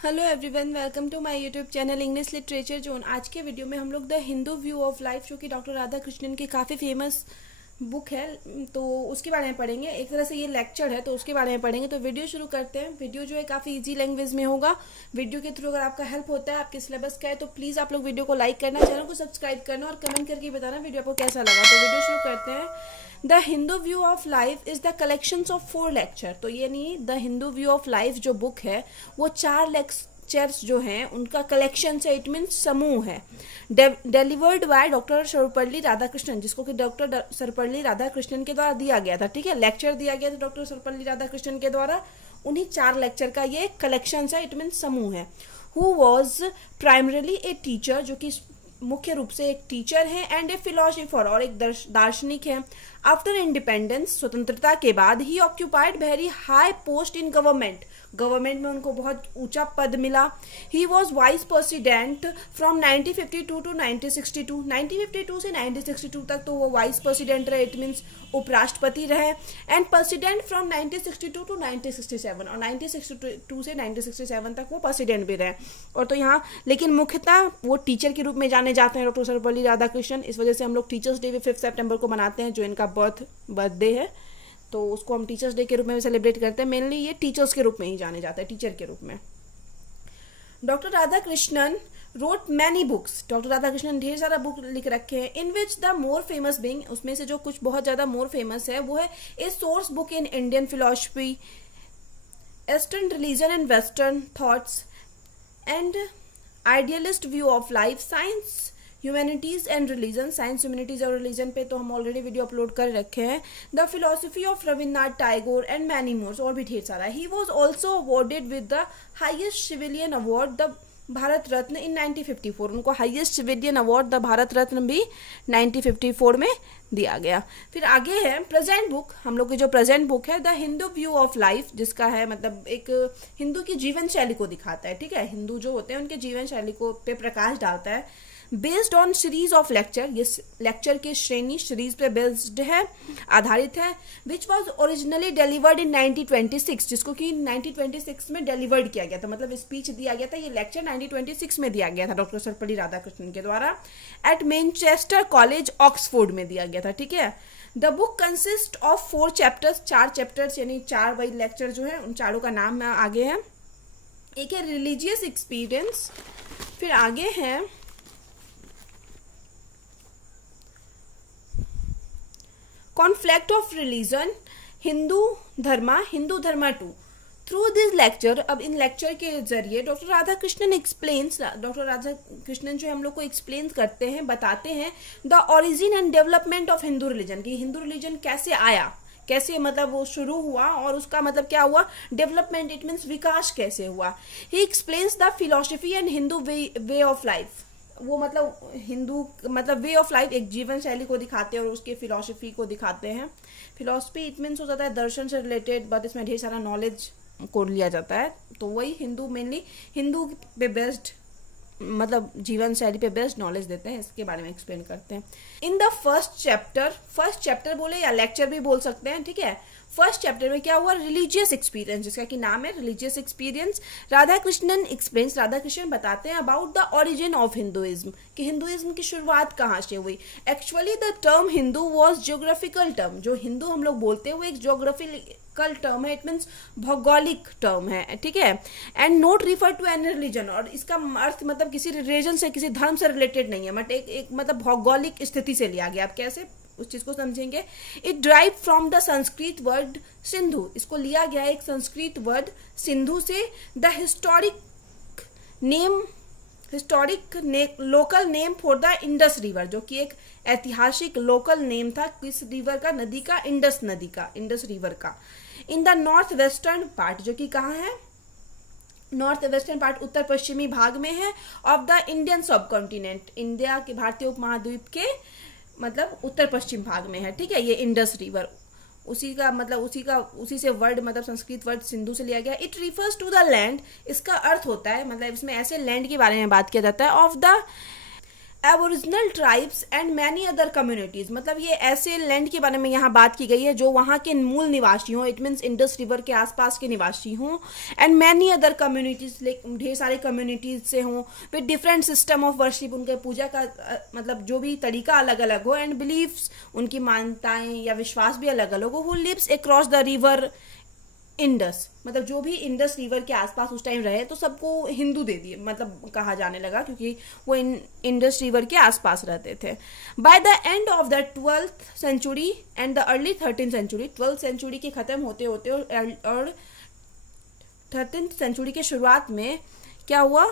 Hello everyone, welcome to my YouTube channel English literature zone. आज के वीडियो में हम लोग the Hindu view of life, जो कि डॉक्टर राधा कृष्णन की काफ़ी फेमस बुक है, तो उसके बारे में पढ़ेंगे। एक तरह से ये लेक्चर है, तो उसके बारे में पढ़ेंगे। तो वीडियो शुरू करते हैं। वीडियो जो है काफ़ी इजी लैंग्वेज में होगा। वीडियो के थ्रू अगर आपका हेल्प होता है, आपके सिलेबस का है, तो प्लीज़ आप लोग वीडियो को लाइक करना, चैनल को सब्सक्राइब करना और कमेंट करके बताना वीडियो आपको कैसा लगा। तो वीडियो शुरू करते हैं। The Hindu view of life is the collections of 4 lecture. तो ये नहीं, the Hindu view of life जो बुक है वो 4 लेक्चर्स जो हैं उनका कलेक्शन है। इट मीन्स समूह है। Delivered by doctor Sarvepalli Radhakrishnan, जिसको कि डॉक्टर सर्वपल्ली राधाकृष्णन के द्वारा दिया गया था। ठीक है, लेक्चर दिया गया था डॉक्टर सर्वपल्ली राधाकृष्णन के द्वारा। उन्हीं 4 लेक्चर का ये कलेक्शन है। इट मीन्स समूह है। Who was primarily a teacher, जो कि मुख्य रूप से एक टीचर है, एंड ए फिलोसोफर, और एक दार्शनिक है। आफ्टर इंडिपेंडेंस, स्वतंत्रता के बाद, he occupied very high post in government. Government में उनको बहुत ऊंचा पद मिला। He was vice president from 1952 to 1962। 1952 से 1962 तक तो वो वाइस प्रेसिडेंट रहे। इट मीन्स उपराष्ट्रपति रहे। एंड प्रेसिडेंट फ्रॉम 1962 टू 1967, और 1962 से 1967 तक वो प्रेसिडेंट भी रहे। और तो यहाँ लेकिन मुख्यतः वो टीचर के रूप में जाने जाते हैं डॉक्टर सर्वपल्ली राधाकृष्णन। इस वजह से हम लोग टीचर्स डे भी 5 सितंबर को मनाते हैं, जो इनका बर्थडे है, तो उसको हम टीचर्स डे के रूप में भी सेलिब्रेट करते हैं। मेनली ये टीचर्स के रूप में ही जाने जाते हैं, टीचर के रूप में। Doctor Radhakrishnan wrote many books. Doctor Radhakrishnan ढेर सारा बुक लिख रखे हैं। In which the more famous being, उसमें से जो कुछ बहुत ज्यादा मोर फेमस है वो है a source book in Indian philosophy, eastern religion and western thoughts, and idealist view of life, science, humanities and religion. Science, humanities और रिलीजन पे तो हम ऑलरेडी वीडियो अपलोड कर रखे हैं। The philosophy of Rabindranath Tagore and many mores, और भी ढेर सारा। He was also awarded with the highest civilian award, the Bharat Ratna, in 1954। उनको highest civilian award the Bharat रत्न भी 1954 में दिया गया। फिर आगे है प्रेजेंट बुक। हम लोग की जो प्रेजेंट बुक है, the Hindu view of life, जिसका है मतलब एक हिंदू की जीवन शैली को दिखाता है। ठीक है, हिंदू जो होते हैं उनके जीवन शैली को पे प्रकाश डालता है। Based on series of lecture, ये लेक्चर की श्रेणी सीरीज पे बेस्ड है, आधारित है। विच वॉज ओरिजिनली डिलीवर्ड इन 1926, जिसको कि 1926 में डिलीवर्ड किया गया था, मतलब स्पीच दिया गया था। ये लेक्चर 1926 में दिया गया था डॉक्टर सर्वपल्ली राधाकृष्णन के द्वारा, एट मैनचेस्टर कॉलेज, ऑक्सफोर्ड में दिया गया था। ठीक है, the book consist of 4 chapters, 4 chapters, यानी 4 वही लेक्चर जो है, उन चारों का नाम आगे है। एक है रिलीजियस एक्सपीरियंस, फिर आगे है conflict of religion, Hindu Dharma 2। Through this lecture, अब इन लेक्चर के जरिए doctor Radhakrishnan explains, doctor Radhakrishnan जो हम लोग को एक्सप्लेन करते हैं, बताते हैं the origin and development of Hindu religion, की हिंदू रिलीजन कैसे आया, कैसे मतलब वो शुरू हुआ और उसका मतलब क्या हुआ, डेवलपमेंट, इट मीन्स विकास कैसे हुआ। ही explains the philosophy and Hindu way of life. वो मतलब हिंदू मतलब वे ऑफ लाइफ, एक जीवन शैली को दिखाते हैं और उसके फिलोसफी को दिखाते हैं। फिलोसफी इट मीन्स हो जाता है दर्शन से रिलेटेड, बट इसमें ढेर सारा नॉलेज को लिया जाता है। तो वही हिंदू, मेनली हिंदू पे बेस्ड, मतलब जीवन शैली पे बेस्ड नॉलेज देते हैं, इसके बारे में एक्सप्लेन करते हैं। इन द फर्स्ट चैप्टर बोले या लेक्चर भी बोल सकते हैं। ठीक है, फर्स्ट चैप्टर में क्या हुआ, रिलीजियस एक्सपीरियंस, जिसका कि नाम है religious experience. Radhakrishnan explains, Radhakrishnan बताते हैं about the origin of Hinduism, कि हिंदुइज्म की शुरुआत कहाँ से हुई। Actually the term Hindu was geographical term, जो हिंदू हम लोग बोलते हैं वो एक ज्योग्राफिकल टर्म है, इट मीन्स भौगोलिक टर्म है। ठीक है, and not refer to any religion, और इसका अर्थ मतलब किसी रिलीजन से, किसी धर्म से रिलेटेड नहीं है, बट एक मतलब भौगोलिक स्थिति से लिया गया। आप कैसे उस चीज को समझेंगे। It drive from the Sanskrit word Sindhu, इसको लिया गया एक संस्कृत वर्ड सिंधु से। The historic local name for the Indus river, जो कि एक ऐतिहासिक लोकल नेम था किस रिवर का, नदी का, इंडस नदी का, इंडस रिवर का। In the north western part, जो कि कहाँ है, नॉर्थ वेस्टर्न पार्ट, उत्तर पश्चिमी भाग में है, ऑफ द इंडियन सब कॉन्टिनेंट, इंडिया के भारतीय उपमहाद्वीप के मतलब उत्तर पश्चिम भाग में है। ठीक है, ये इंडस रिवर, उसी का मतलब उसी से वर्ड, मतलब संस्कृत वर्ड सिंधु से लिया गया। It refers to the land, इसका अर्थ होता है मतलब इसमें ऐसे लैंड के बारे में बात किया जाता है, of the aboriginal tribes and many other communities, मतलब ये ऐसे लैंड के बारे में यहाँ बात की गई है जो वहाँ के मूल निवासी हों, इट मीन्स इंडस रिवर के आसपास के निवासी हों, एंड मैनी अदर कम्युनिटीज, ढेर सारे कम्युनिटीज से हों, with different system of worship, उनके पूजा का मतलब जो भी तरीका अलग अलग हो, एंड बिलीव्स, उनकी मान्यताएं या विश्वास भी अलग अलग हो, who lives across the river Indus, मतलब जो भी इंडस रिवर के आसपास उस टाइम रहे तो सबको हिंदू दे दिए, मतलब कहा जाने लगा क्योंकि वो इंडस रिवर के आसपास रहते थे। By the end of the 12th century and the early 13th century, 12th century के खत्म होते होते और 13th सेंचुरी के शुरुआत में क्या हुआ,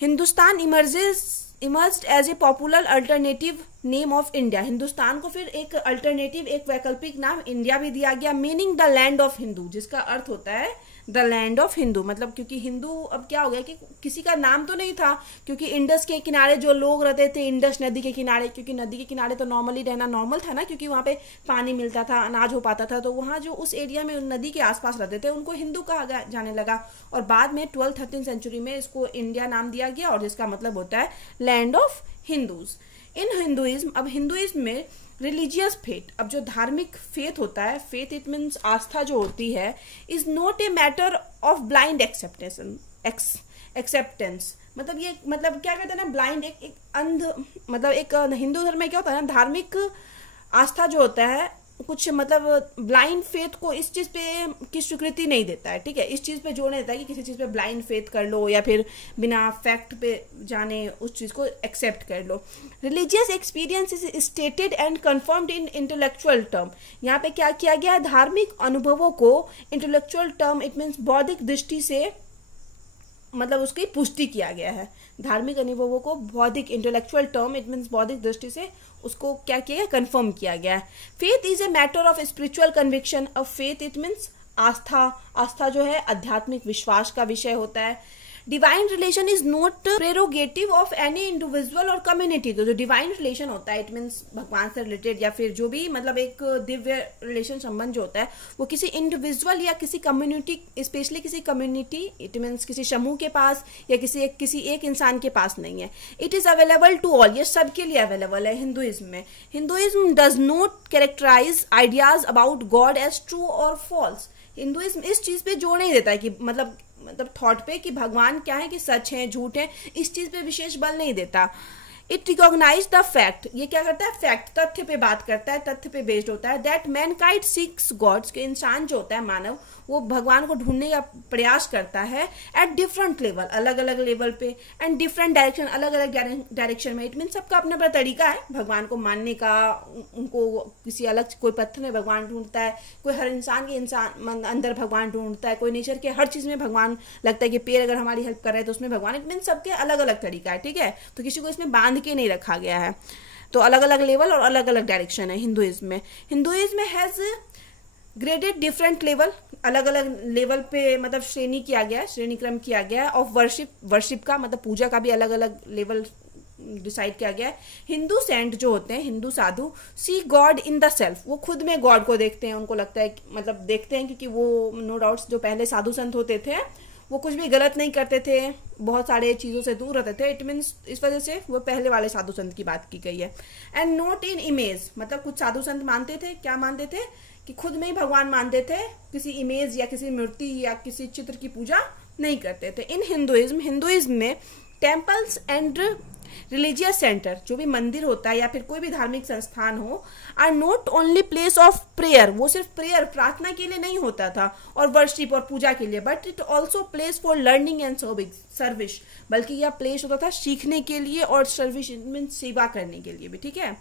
Hindustan emerged as a popular alternative name of India, Hindustan को फिर एक अल्टरनेटिव, एक वैकल्पिक नाम इंडिया भी दिया गया, meaning the land of Hindu, जिसका अर्थ होता है द लैंड ऑफ हिंदू। मतलब क्योंकि हिंदू अब क्या हो गया कि किसी का नाम तो नहीं था, क्योंकि इंडस के किनारे जो लोग रहते थे, इंडस नदी के किनारे, क्योंकि नदी के किनारे तो नॉर्मली रहना नॉर्मल था ना, क्योंकि वहाँ पे पानी मिलता था, अनाज हो पाता था, तो वहाँ जो उस एरिया में नदी के आसपास रहते थे उनको हिंदू कहा जाने लगा, और बाद में 12th-13th सेंचुरी में इसको इंडिया नाम दिया गया, और जिसका मतलब होता है land of Hindus. In Hinduism, अब हिंदुइज्म में रिलीजियस फेथ, अब जो धार्मिक फेथ होता है, फेथ इट मीन्स आस्था जो होती है, is not a matter of blind acceptance, मतलब ये, मतलब क्या कहते हैं ना, ब्लाइंड, एक अंध, मतलब एक हिंदू धर्म में क्या होता है ना, धार्मिक आस्था जो होता है कुछ मतलब ब्लाइंड फेथ को इस चीज पे की स्वीकृति नहीं देता है, ठीक है, इस चीज पे जोर नहीं देता है कि किसी चीज पे ब्लाइंड फेथ कर लो या फिर बिना फैक्ट पे जाने उस चीज को एक्सेप्ट कर लो। Religious experience is stated and confirmed in intellectual term, यहाँ पे क्या किया गया है, धार्मिक अनुभवों को इंटेलेक्चुअल टर्म, इट मीन्स बौद्धिक दृष्टि से, मतलब उसकी पुष्टि किया गया है, धार्मिक अनुभवों को बौद्धिक, इंटेलेक्चुअल टर्म इट मीन्स बौद्धिक दृष्टि से उसको क्या किया गया, कंफर्म किया गया है। Faith is a matter of spiritual conviction, अब फेथ इट मीन्स आस्था, आस्था जो है आध्यात्मिक विश्वास का विषय होता है। Divine relation is not prerogative of any individual और कम्युनिटी, तो जो डिवाइन रिलेशन होता है इट मीन्स भगवान से रिलेटेड या फिर जो भी मतलब एक दिव्य रिलेशन संबंध जो होता है वो किसी इंडिविजुअल या किसी कम्युनिटी, स्पेशली किसी कम्युनिटी इट मीन्स किसी समूह के पास या किसी एक इंसान के पास नहीं है। It is available to all, ये सबके लिए अवेलेबल है हिंदुइज्म में। Hinduism does not characterise ideas about God as true और फॉल्स, हिंदुइज्म इस चीज पे जोर नहीं देता है कि मतलब थॉट पे कि भगवान क्या है, कि सच है झूठ है, इस चीज पे विशेष बल नहीं देता। इट रिकॉग्नाइज द फैक्ट, ये क्या करता है, फैक्ट, तथ्य पे बात करता है, तथ्य पे बेस्ड होता है। दैट मैनकाइंड सीक्स गॉड्स, के इंसान जो होता है मानव, वो भगवान को ढूंढने का प्रयास करता है एट डिफरेंट लेवल, अलग अलग लेवल पे, एंड डिफरेंट डायरेक्शन, अलग अलग डायरेक्शन में, इट मीन सबका अपना अपना तरीका है भगवान को मानने का, उनको किसी अलग, कोई पत्थर में भगवान ढूंढता है, कोई हर इंसान के अंदर भगवान ढूंढता है, कोई नेचर के हर चीज में भगवान लगता है कि पेड़ अगर हमारी हेल्प कर रहा है तो उसमें भगवान, इट मीन सबके अलग अलग तरीका है, ठीक है, तो किसी को इसमें बांध के नहीं रखा गया है, तो अलग अलग लेवल और अलग अलग डायरेक्शन है हिंदुइज्म में। हिंदुइज्म में हैज ग्रेडेड डिफरेंट लेवल, अलग अलग लेवल पे मतलब श्रेणी किया गया है, श्रेणी क्रम किया गया है, ऑफ वर्शिप का मतलब पूजा का भी अलग अलग लेवल डिसाइड किया गया है। हिंदू सेंट जो होते हैं, हिंदू साधु, सी गॉड इन द सेल्फ, वो खुद में गॉड को देखते हैं, उनको लगता है मतलब देखते हैं, क्योंकि वो नो डाउट्स जो पहले साधु संत होते थे वो कुछ भी गलत नहीं करते थे, बहुत सारे चीजों से दूर रहते थे, इट मीन्स इस वजह से वो पहले वाले साधु संत की बात की गई है। एंड नॉट इन इमेज, मतलब कुछ साधु संत मानते थे, क्या मानते थे कि खुद में ही भगवान मानते थे, किसी इमेज या किसी मूर्ति या किसी चित्र की पूजा नहीं करते थे। इन हिंदुइज्म में टेम्पल्स एंड रिलीजियस सेंटर, जो भी मंदिर होता है या फिर कोई भी धार्मिक संस्थान हो, are not only place of prayer, वो सिर्फ प्रेयर प्रार्थना के लिए नहीं होता था और वर्शिप और पूजा के लिए, but it also place for learning and service, बल्कि यह प्लेस होता था सीखने के लिए और सर्विस मीन सेवा करने के लिए भी, ठीक है।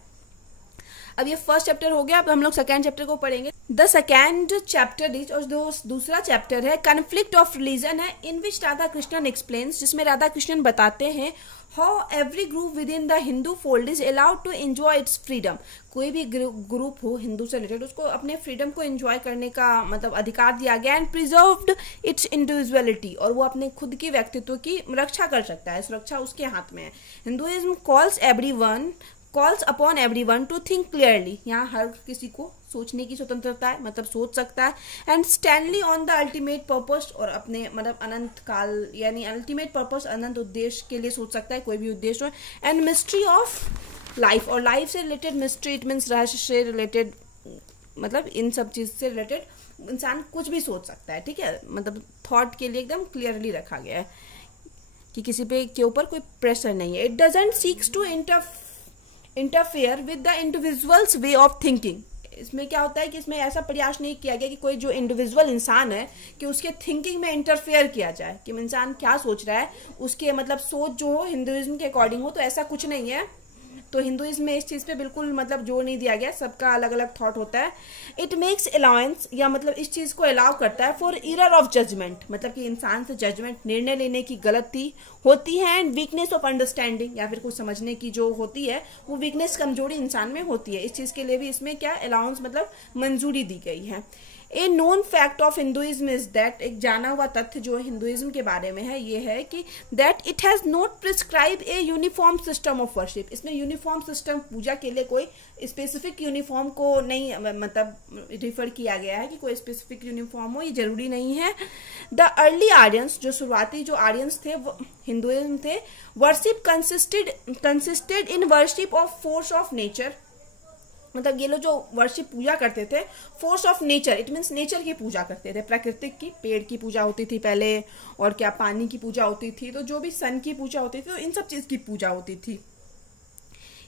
अब ये फर्स्ट चैप्टर हो गया, अब हम लोग सेकेंड चैप्टर को पढ़ेंगे। द सेकेंड चैप्टर इज, और दूसरा चैप्टर है कन्फ्लिक्ट ऑफ रिलीजन है, in which Radhakrishnan explains, जिसमें राधा कृष्णन बताते हैं how every group within the Hindu fold is allowed to enjoy its freedom, कोई भी ग्रुप हो हिंदू से रिलेटेड उसको अपने फ्रीडम को एंजॉय करने का मतलब अधिकार दिया गया, एंड प्रिजर्व्ड इट्स इंडिविजुअलिटी, और वो अपने खुद के व्यक्तित्व की रक्षा कर सकता है, सुरक्षा उसके हाथ में है। Hinduism calls everyone calls upon everyone to think clearly, यहाँ हर किसी को सोचने की स्वतंत्रता है, मतलब सोच सकता है। And स्टैंडली on the ultimate purpose, और अपने मतलब अनंत काल यानी अल्टीमेट पर्पस अनंत उद्देश्य के लिए सोच सकता है, कोई भी उद्देश्य हो। एंड मिस्ट्री ऑफ लाइफ, और लाइफ से रिलेटेड मिस्ट्री, इट मीन्स रहस्य से रिलेटेड, मतलब इन सब चीज से रिलेटेड इंसान कुछ भी सोच सकता है, ठीक है। मतलब थॉट के लिए एकदम क्लियरली रखा गया है कि किसी पे के ऊपर कोई प्रेशर नहीं है। It doesn't seeks to interfere with the individuals way of thinking. इसमें क्या होता है कि इसमें ऐसा प्रयास नहीं किया गया कि कोई जो इंडिविजुअल इंसान है कि उसके थिंकिंग में इंटरफेयर किया जाए, कि इंसान क्या सोच रहा है उसके मतलब सोच जो हो हिंदुइज्म के अकॉर्डिंग हो, तो ऐसा कुछ नहीं है। तो हिंदुइज्म में इस चीज पे बिल्कुल मतलब जोर नहीं दिया गया, सबका अलग अलग थॉट होता है। इट मेक्स अलाउंस, या मतलब इस चीज को अलाउ करता है फॉर एरर ऑफ जजमेंट, मतलब कि इंसान से जजमेंट निर्णय लेने की गलती होती है। एंड वीकनेस ऑफ अंडरस्टैंडिंग, या फिर कुछ समझने की जो होती है वो वीकनेस कमजोरी इंसान में होती है। इस चीज के लिए भी इसमें क्या अलाउंस मतलब मंजूरी दी गई है। A known fact of Hinduism is that, एक जाना हुआ तथ्य जो हिंदुइज्म के बारे में है ये है कि that it has not prescribe a uniform system of worship. इसमें यूनिफॉर्म सिस्टम पूजा के लिए कोई स्पेसिफिक यूनिफॉर्म को नहीं मतलब रिफर किया गया है कि कोई स्पेसिफिक यूनिफॉर्म हो, ये जरूरी नहीं है। द अर्ली आर्यंस, जो शुरुआती जो आर्यंस थे हिंदुइज्म थे, worship consisted in worship of force of nature, मतलब ये लोग जो वर्शिप पूजा करते थे force of nature, it means nature की पूजा करते थे, प्राकृतिक की, पेड़ की पूजा होती थी पहले, और क्या पानी की पूजा होती थी, तो जो भी सन की पूजा होती थी तो इन सब चीज की पूजा होती थी।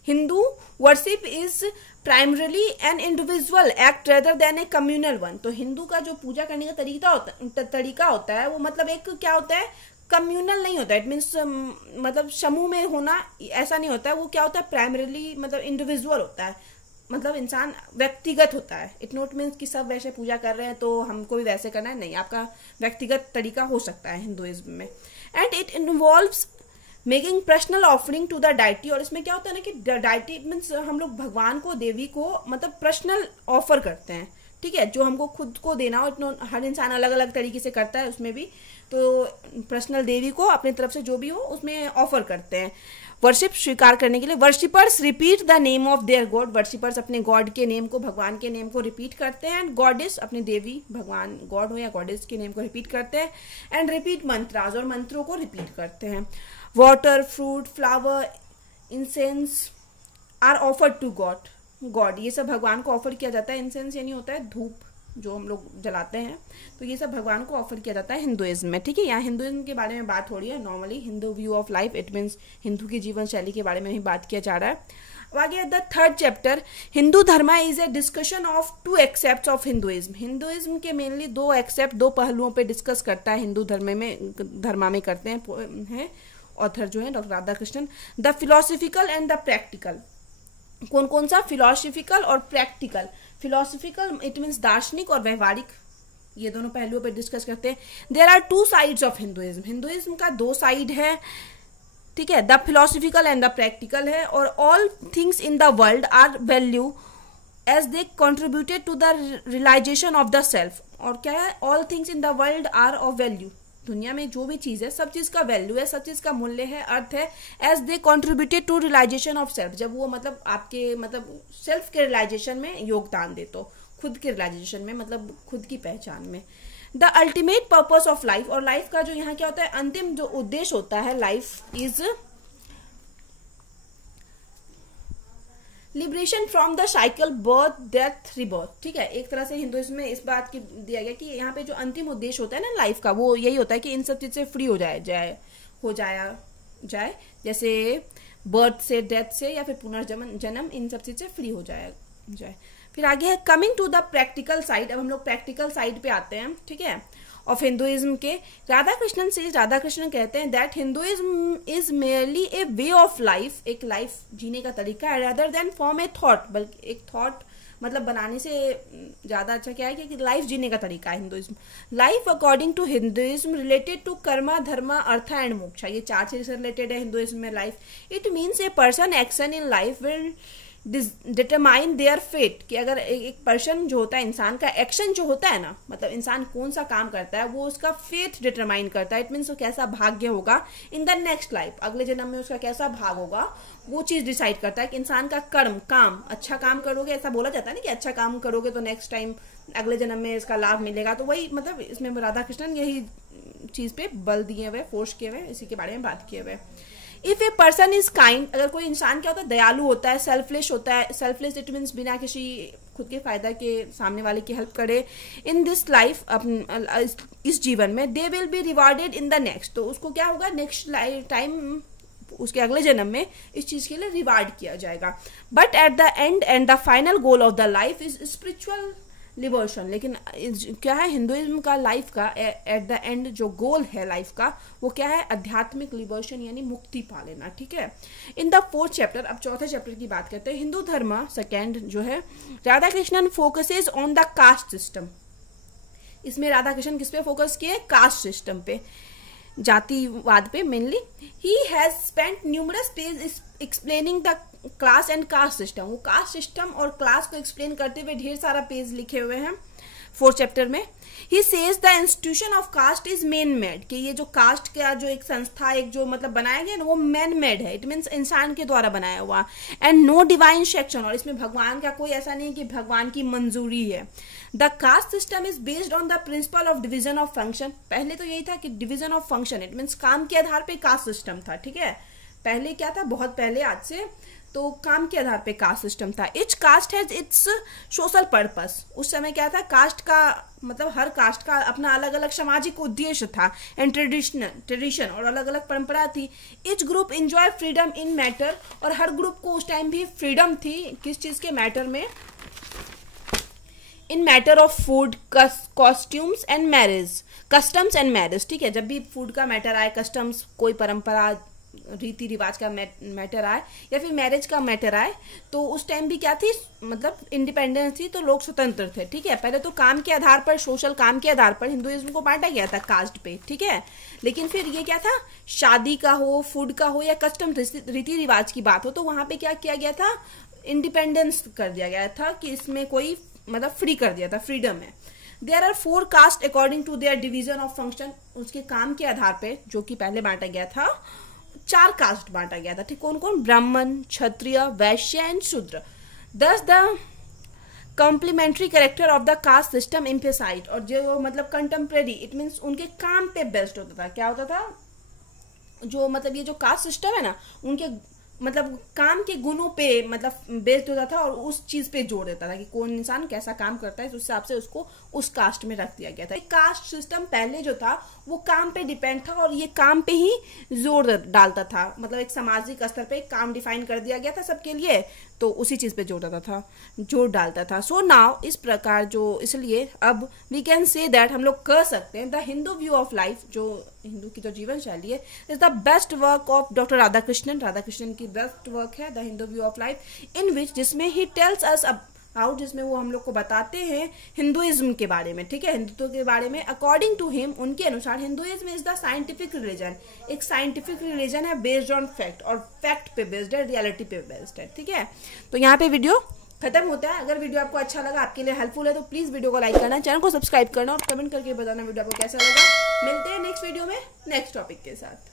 Hindu worship is primarily an individual act rather than A communal one. तो हिंदू का जो पूजा करने का तरीका होता है वो मतलब एक क्या होता है, कम्युनल नहीं होता है। इट मीन्स मतलब समूह में होना ऐसा नहीं होता है, वो क्या होता है प्राइमरली मतलब इंडिविजुअल होता है, मतलब इंसान व्यक्तिगत होता है। इट नॉट मीन्स कि सब वैसे पूजा कर रहे हैं तो हमको भी वैसे करना है, नहीं, आपका व्यक्तिगत तरीका हो सकता है हिंदुइज्म में। And it involves making personal offering to the deity, और इसमें क्या होता है ना कि डाइटी मीन्स हम लोग भगवान को, देवी को मतलब पर्सनल ऑफर करते हैं, ठीक है, जो हमको खुद को देना हो। हर इंसान अलग अलग तरीके से करता है उसमें भी, तो पर्सनल देवी को अपनी तरफ से जो भी हो उसमें ऑफर करते हैं वर्शिप स्वीकार करने के लिए। Worshippers repeat the name of their God, worshippers अपने गॉड के नेम को, भगवान के नेम को रिपीट करते हैं। एंड गॉडेस अपनी देवी, भगवान गॉड हो या गॉडेस के नेम को रिपीट करते हैं। एंड रिपीट मंत्राज, और मंत्रों को रिपीट करते हैं। Water, fruit, flower, incense are offered to God, ये सब भगवान को ऑफर किया जाता है। इंसेंस यानी होता है धूप जो हम लोग जलाते हैं, तो ये सब भगवान को ऑफर किया जाता है हिंदुइज्म में, ठीक है। यहाँ हिंदुइज्म के बारे में बात हो रही है normally, Hindu view of life, it means Hindu की जीवन शैली के बारे में ही बात किया जा रहा है। अब आगे the third chapter, Hindu dharma is a discussion of two aspect of Hinduism. Hinduism के मेनली दो एक्सेप्ट, दो पहलुओं पे डिस्कस करता है हिंदू धर्मा में करते हैं ऑथर जो है doctor Radha Krishnan. The philosophical and the practical, कौन कौन सा, फिलोसफिकल और प्रैक्टिकल। फिलोसफिकल इट मीन्स दार्शनिक और व्यवहारिक, ये दोनों पहलुओं पर डिस्कस करते हैं। There are two sides of Hinduism, Hinduism का दो साइड है, ठीक है, the philosophical and the practical है। और all things in the world are value as they contributed to the realization of the self. और क्या है, all things in the world are of value, दुनिया में जो भी चीज है सब चीज का वैल्यू है, सब चीज का मूल्य है, अर्थ है। As they contributed to realization of self, जब वो मतलब आपके मतलब सेल्फ के रियलाइजेशन में योगदान दे, तो खुद के रियलाइजेशन में मतलब खुद की पहचान में। The ultimate purpose of life, और लाइफ का जो यहाँ क्या होता है अंतिम जो उद्देश्य होता है, life is liberation from the cycle birth death rebirth, ठीक है। एक तरह से हिंदुइज्म में इस बात की दिया गया कि यहाँ पे जो अंतिम उद्देश्य होता है ना लाइफ का, वो यही होता है कि इन सब चीज से फ्री हो जाए, जैसे बर्थ से, डेथ से, या फिर पुनर्जन्म, इन सब चीज से फ्री हो जाए। फिर आगे है coming to the practical side. अब हम लोग प्रैक्टिकल साइड पे आते हैं, ठीक है, ऑफ हिंदुइज्म के। राधा कृष्णन कहते हैं that Hinduism is merely A way of life, एक लाइफ जीने का तरीका है, रादर देन फॉर्म ए थॉट, बल्कि एक थॉट मतलब बनाने से ज्यादा अच्छा क्या है कि लाइफ जीने का तरीका है Hinduism. Life according to Hinduism related to karma, dharma, artha and moksha, ये चार चीज से रिलेटेड है हिंदुइज्म में life. It means a person action in life will determine their fate, कि अगर एक पर्सन जो होता है, इंसान का एक्शन जो होता है ना, मतलब इंसान कौन सा काम करता है वो उसका फेट डिटरमाइन करता है। इट मीन्स वो कैसा भाग्य होगा इन द नेक्स्ट लाइफ, अगले जन्म में उसका कैसा भाग होगा वो चीज डिसाइड करता है कि इंसान का कर्म, काम, अच्छा काम करोगे, ऐसा बोला जाता है ना कि अच्छा काम करोगे तो नेक्स्ट टाइम अगले जन्म में इसका लाभ मिलेगा। तो वही मतलब इसमें राधा कृष्णन यही चीज पे बल दिए हुए, फोर्स किए हुए, इसी के बारे में बात किए हुए। If a person is kind, अगर कोई इंसान क्या होता है, दयालु होता है, सेल्फलेस होता है। सेल्फलेस इट मीन्स बिना किसी खुद के फायदा के सामने वाले की हेल्प करे इन दिस लाइफ, इस जीवन में, they will be rewarded in the next, तो उसको क्या होगा नेक्स्ट टाइम, उसके अगले जन्म में इस चीज के लिए रिवार्ड किया जाएगा। But at the end the final goal of the life is spiritual liberation, लेकिन क्या है हिंदुइज्म का लाइफ का एट द एंड जो गोल है लाइफ का वो क्या है, आध्यात्मिक लिबरेशन यानी मुक्ति पा लेना। ठीक है। इन द 4th चैप्टर, अब 4थे चैप्टर की बात करते हैं, हिंदू धर्म सेकेंड जो है, Radha Krishnan focuses on the caste system. इसमें राधा कृष्णन किस पे फोकस किए, कास्ट सिस्टम पे, जातिवाद पे mainly. He has spent numerous page explaining the class and caste system, वो कास्ट सिस्टम और क्लास को एक्सप्लेन करते हुए ढेर सारा पेज लिखे हुए हैं 4th चैप्टर में। He says the institution of caste is man made, कि ये जो कास्ट का जो एक संस्था, एक जो मतलब बनाया गया ना वो मैन मेड है, इट मीन्स इंसान के द्वारा बनाया हुआ, एंड नो डिवाइन सेक्शन, और इसमें भगवान का कोई ऐसा नहीं कि भगवान की मंजूरी है। The caste system is based on the principle of division of function, पहले तो यही था कि division of function, it means काम के आधार पे कास्ट सिस्टम था। ठीक है, पहले क्या था, बहुत पहले आज से, तो काम के आधार पे कास्ट सिस्टम था। Each caste has its social purpose, उस समय क्या था, कास्ट का मतलब हर कास्ट का अपना अलग अलग सामाजिक उद्देश्य था, एंड ट्रेडिशन और अलग अलग परंपरा थी। इच ग्रुप एंजॉय फ्रीडम इन मैटर, और हर ग्रुप को उस टाइम भी फ्रीडम थी किस चीज के मैटर में, इन matter of food, costumes and marriage, customs and marriage. ठीक है, जब भी फूड का मैटर आए, कस्टम्स कोई परंपरा रीति रिवाज का मैटर आए, या फिर मैरिज का मैटर आए, तो उस टाइम भी क्या थी, मतलब इंडिपेंडेंस थी, तो लोग स्वतंत्र थे। ठीक है, पहले तो काम के आधार पर, सोशल काम के आधार पर हिंदुइज्म को बांटा गया था कास्ट पे। ठीक है, लेकिन फिर ये क्या था, शादी का हो, फूड का हो, या कस्टम रीति रिवाज की बात हो, तो वहां पे क्या किया गया था, इंडिपेंडेंस कर दिया गया था, कि इसमें कोई मतलब फ्री कर दिया था, फ्रीडम है। There are 4 caste according to their division of function, उसके काम के आधार पे, जो कि पहले बांटा गया था, 4 कास्ट बांटा गया था। ठीक, कौन कौन, ब्राह्मण, क्षत्रिय, वैश्य and Shudra. Thus the complementary character of the caste system emphasised, और जो मतलब कंटेम्प्रेरी, इट मीन्स उनके काम पे बेस्ड होता था। क्या होता था, जो मतलब ये जो कास्ट सिस्टम है ना, उनके मतलब काम के गुणों पे मतलब बेस्ड होता था, और उस चीज पे जोर देता था कि कौन इंसान कैसा काम करता है, उस हिसाब से उसको उस कास्ट में रख दिया गया था। कास्ट सिस्टम पहले जो था वो काम पे डिपेंड था, और ये काम पे ही जोर डालता था, मतलब एक सामाजिक स्तर पे काम डिफाइन कर दिया गया था सबके लिए, तो उसी चीज पे जोर डालता था। सो नाउ इस प्रकार जो, इसलिए अब वी कैन से दैट, हम लोग कह सकते हैं, the Hindu view of life, जो हिंदू की जो जीवन शैली है, is the best work of doctor Radhakrishnan की बेस्ट वर्क है the Hindu view of life, in which, जिसमें ही टेल्स अस अबाउट, जिसमें वो हम लोग को बताते हैं हिंदुइज्म के बारे में। ठीक है, हिंदुत्व के बारे में। अकॉर्डिंग टू हिम, उनके अनुसार Hinduism is the scientific religion, एक साइंटिफिक रिलीजन है बेस्ड ऑन फैक्ट, और फैक्ट पे बेस्ड है, रियलिटी पे बेस्ड है। ठीक है, तो यहाँ पे वीडियो खत्म होता है। अगर वीडियो आपको अच्छा लगा, आपके लिए हेल्पफुल है, तो प्लीज वीडियो को लाइक करना, चैनल को सब्सक्राइब करना, और कमेंट करके बताना वीडियो आपको कैसा लगा। मिलते हैं नेक्स्ट वीडियो में नेक्स्ट टॉपिक के साथ।